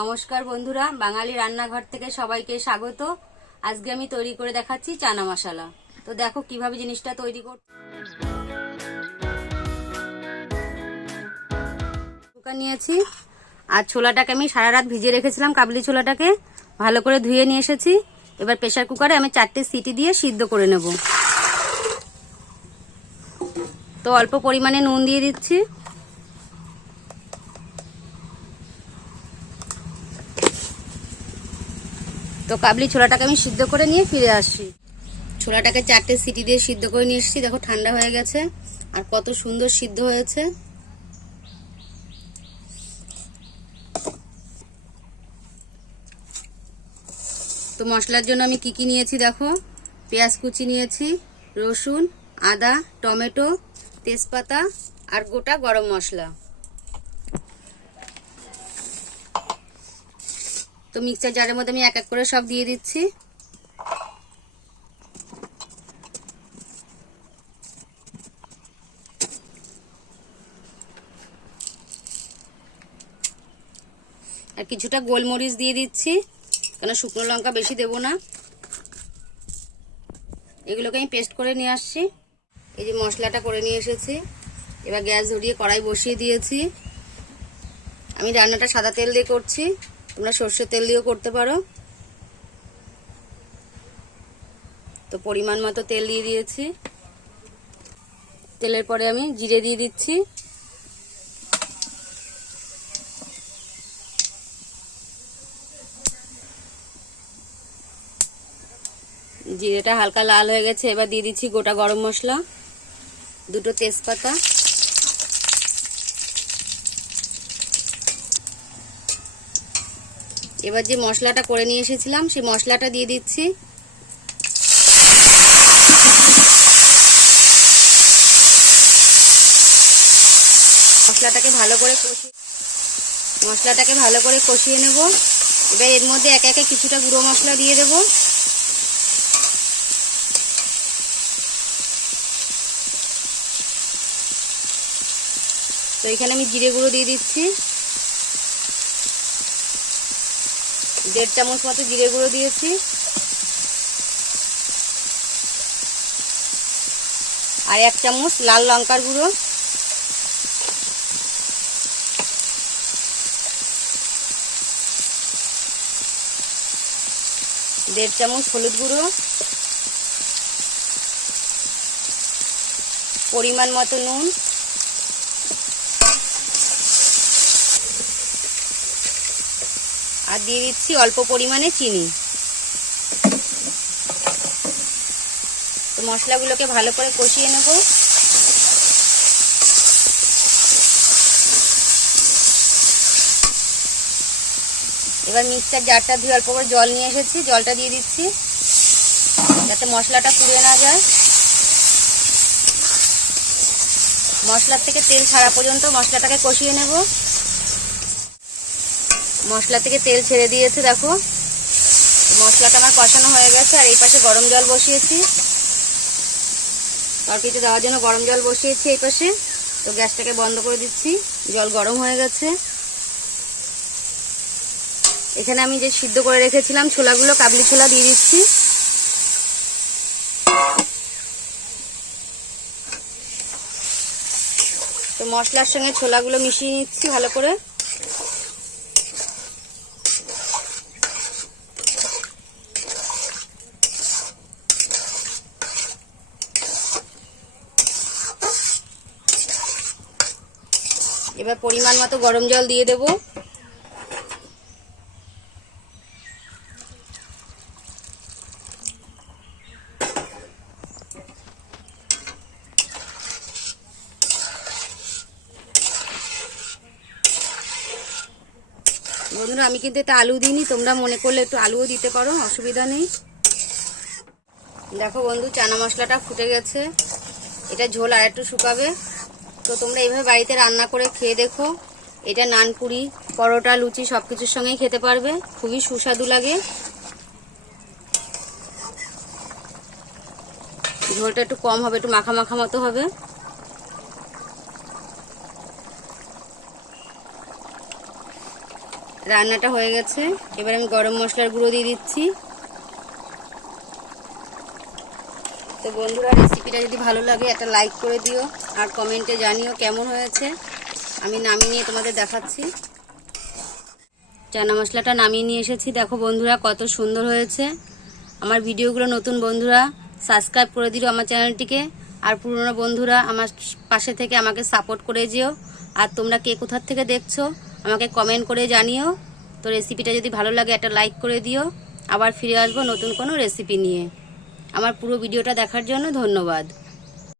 নমস্কার বন্ধুরা, বাঙালি রান্নাঘর থেকে সবাইকে স্বাগত। আজকে আমি তৈরি করে দেখাচ্ছি চানা মশলা। তো দেখো কিভাবে জিনিসটা তৈরি করতে। কুকার নিয়েছি আর ছোলাটাকে আমি সারা রাত ভিজিয়ে রেখেছিলাম। কাবলি ছোলাটাকে ভালো করে ধুয়ে নিয়ে এসেছি। এবার প্রেসার কুকারে আমি 4টে সিটি দিয়ে সিদ্ধ করে নেব। তো অল্প পরিমাণে নুন দিয়ে দিচ্ছি। তো কাবলি ছোলাটাকে আমি সিদ্ধ করে নিয়ে ফিরে আসছি। ছোলাটাকে 4টে সিটি দিয়ে সিদ্ধ করে নিয়ে এসেছি। দেখো ঠান্ডা হয়ে গেছে আর কত সুন্দর সিদ্ধ হয়েছে। তো মশলার জন্য আমি কি নিয়েছি দেখো, পেঁয়াজ কুচি নিয়েছি, রসুন, আদা, টমেটো, তেজপাতা আর গোটা গরম মশলা। তো মিক্সার জারের মধ্যে আমি এক এক করে সব দিয়ে দিচ্ছি। আর কিছুটা গোলমরিচ দিয়ে দিচ্ছি, কেন শুকনো লঙ্কা বেশি দেব না। এগুলোকে আমি পেস্ট করে নিয়ে আসছি। এই যে মশলাটা করে নিয়ে এসেছি। এবার গ্যাস ধরিয়ে কড়াই বসিয়ে দিয়েছি। আমি রান্নাটা সাদা তেল দিয়ে করছি, তোমরা সর্ষের তেল দিয়েও করতে পারো। তো পরিমাণ মতো তেল দিয়ে দিয়েছি। তেলের পরে আমি জিরে দিয়ে দিচ্ছি। জিরেটা হালকা লাল হয়ে গেছে। এবার দিয়ে দিচ্ছি গোটা গরম মশলা, দুটো তেজপাতা, এবার যে মশলাটা করে নিয়ে এসেছিলাম সেই মশলাটা দিয়ে দিচ্ছি। মশলাটাকে ভালো করে কষিয়ে নেব। এবার এর মধ্যে একে একে কিছুটা গুঁড়ো মশলা দিয়ে দেব। তো এখানে আমি জিরে গুঁড়ো দিয়ে দিচ্ছি, 1.5 চামচ মতো জিরে গুঁড়ো দিয়েছি। আর 1 চামচ লাল লঙ্কার গুঁড়ো, দেড় চামচ হলুদ গুঁড়ো, পরিমাণ মতো নুন, আর দিয়ে দিচ্ছি অল্প পরিমাণে চিনি। তো মশলাগুলোকে ভালো করে কষিয়ে নেব। এবার মিক্সার জারটা ধুয়ে অল্প করে জল নিয়ে এসেছি, জলটা দিয়ে দিচ্ছি যাতে মশলাটা পুড়ে না যায়। মশলার থেকে তেল ছাড়া পর্যন্ত মশলাটাকে কষিয়ে নেব। মশলা থেকে তেল ছেড়ে দিয়েছে দেখো। মশলাটা আমার কষানো হয়ে গেছে। আর এই পাশে গরম জল বসিয়েছি, তরকারিতে দেওয়ার জন্য গরম জল বসিয়েছি এই পাশে। তো গ্যাসটাকে বন্ধ করে দিচ্ছি, জল গরম হয়ে গেছে। এখানে আমি যে সিদ্ধ করে রেখেছিলাম ছোলাগুলো, কাবলি ছোলা দিয়ে দিচ্ছি। তো মশলার সঙ্গে ছোলাগুলো মিশিয়ে নিচ্ছি ভালো করে। এবার পরিমাণ মতো গরম জল দিয়ে দেব। বন্ধুরা আমি কিন্তু এটা আলু দিইনি, তোমরা মনে করলে একটু আলুও দিতে পারো, অসুবিধা নেই। দেখো বন্ধু, চানা মশলাটা ফুটে গেছে। এটা ঝোল আর একটু শুকাবে। তো তোমরা এইভাবে বাড়িতে রান্না করে খেয়ে দেখো। এটা নান, পুরি, পরোটা, লুচি সব কিছুর সঙ্গেই খেতে পারবে, খুবই সুস্বাদু লাগে। ঝোলটা একটু কম হবে, একটু মাখা মাখা মতো হবে। রান্নাটা হয়ে গেছে। এবার আমি গরম মশলার গুঁড়ো দিয়ে দিচ্ছি। তো বন্ধুরা, রেসিপিটা যদি ভালো লাগে একটা লাইক করে দিও আর কমেন্টে জানিও কেমন হয়েছে। আমি নামিয়ে নিয়ে তোমাদের দেখাচ্ছি। চানা মশলাটা নামিয়ে নিয়ে এসেছি। দেখো বন্ধুরা কত সুন্দর হয়েছে। আমার ভিডিওগুলো নতুন বন্ধুরা সাবস্ক্রাইব করে দিও আমার চ্যানেলটিকে, আর পুরনো বন্ধুরা আমার পাশে থেকে আমাকে সাপোর্ট করে যেও। আর তোমরা কে কোথার থেকে দেখছো আমাকে কমেন্ট করে জানিও। তো রেসিপিটা যদি ভালো লাগে একটা লাইক করে দিও। আবার ফিরে আসবো নতুন কোনো রেসিপি নিয়ে। আমার পুরো ভিডিওটা দেখার জন্য ধন্যবাদ।